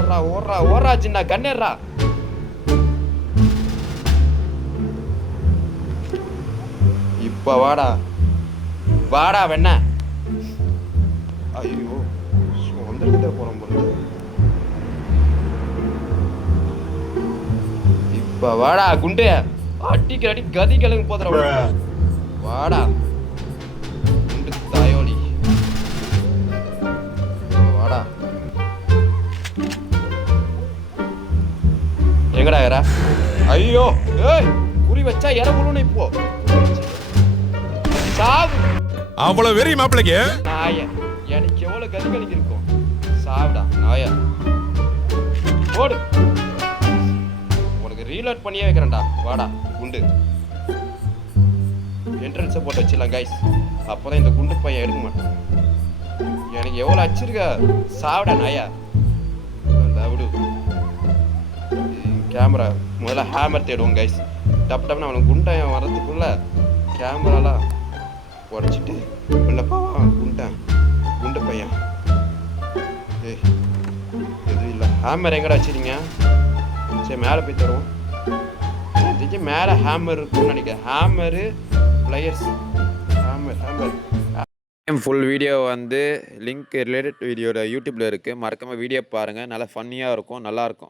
ஓடுறா சின்ன கண்ணேறா. இப்ப வாடா வெண்ண. ஐயோ வந்துட்டு போறோம் போறது. இப்ப வாடா குண்டு, அடிக்கிற அடி கதி கிழங்கு போதுற. வாடா குண்டு தாயோலி, வாடா. எங்கடா ஏற? ஐயோ ஏய், குறி வச்சா இற விழுன்னு. இப்போ சாவு. அவ்வளவு வெறி மாப்பிளைக்கு. நாய, எனக்கு எவ்வளவு கதி கலங்கி இருக்கும். சாவுடா நாய. போடு, உனக்கு ரீலோட் பண்ணியே வைக்கிறேன்டா. வாடா குண்டு. என்ட்ரன்ஸை போட்டு வச்சிடலாம் கைஸ். அப்போதான் இந்த குண்டு பையன் எடுக்க மாட்டேன். எனக்கு எவ்வளோ அச்சிருக்க. சாவிடா நாயா. விடு. கேமரா முதல்ல ஹேமர் தேடுவோம் கைஸ். டப்புன்னு அவனுக்கு குண்டை வர்றதுக்குள்ள கேமராலாம் உடச்சிட்டு உள்ள போவான் குண்டு பையன். ஏய் எதுவும் இல்லை. ஹேமர் எங்கடா வச்சிருங்க? சரி மேலே போய் தருவோம். இதுக்கு மேலே ஹேமர் இருக்குன்னு நினைக்கிறேன். Hammer players. Hammer full video வந்து லிங்க் ரிலேட்டட் வீடியோட யூடியூப்ல இருக்குது. மறக்காமல் வீடியோ பாருங்கள். நல்லா ஃபன்னியாக இருக்கும், நல்லாயிருக்கும்.